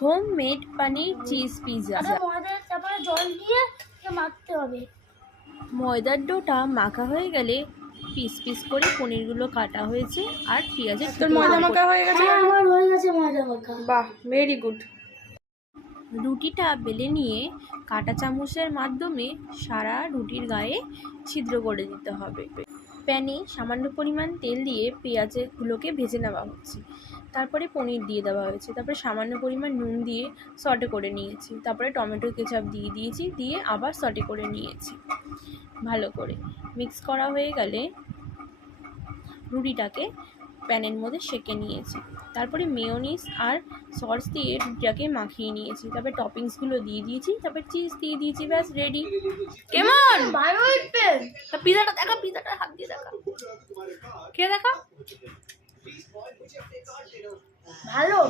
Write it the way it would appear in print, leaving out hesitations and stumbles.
Homemade পনির cheese pizza. ময়দা তারপরে জল দিয়ে মাখতে হবে। ময়দার ডোটা মাখা হয়ে গেলে পিস পিস করে পনিরগুলো কাটা হয়েছে আর পেঁয়াজের তোর ময়দা মাখা হয়ে গেছে? হ্যাঁ, আমার হয়ে গেছে ময়দা মাখা। বাহ, ভেরি গুড। রুটিটা বেলে নিয়ে কাঁটা চামচের মাধ্যমে সারা রুটির গায়ে ছিদ্র করে দিতে হবে। প্যানে সামান্য পরিমাণ তেল দিয়ে পেঁয়াজগুলোকে ভেজে নেওয়া হচ্ছে, তারপরে পনির দিয়ে দেওয়া হয়েছে, তারপরে সামান্য পরিমাণ নুন দিয়ে সটে করে নিয়েছি, তারপরে টমেটো কেচাপ দিয়ে দিয়েছি, দিয়ে আবার সটে করে নিয়েছি। ভালো করে মিক্স করা হয়ে গেলে রুটিটাকে প্যানের মধ্যে সেঁকে নিয়েছি, তারপরে মেয়োনিজ আর সস দিয়ে রুটিটাকে মাখিয়ে নিয়েছি, তারপরে টপিংসগুলো দিয়ে দিয়েছি, তারপরে চিজ দিয়ে দিয়েছি, ব্যাস রেডি। কেমন ভালো হচ্ছে? তা পিজাটা দেখা, পিজাটা হাত দিয়ে দেখা, কে দেখা ভালো।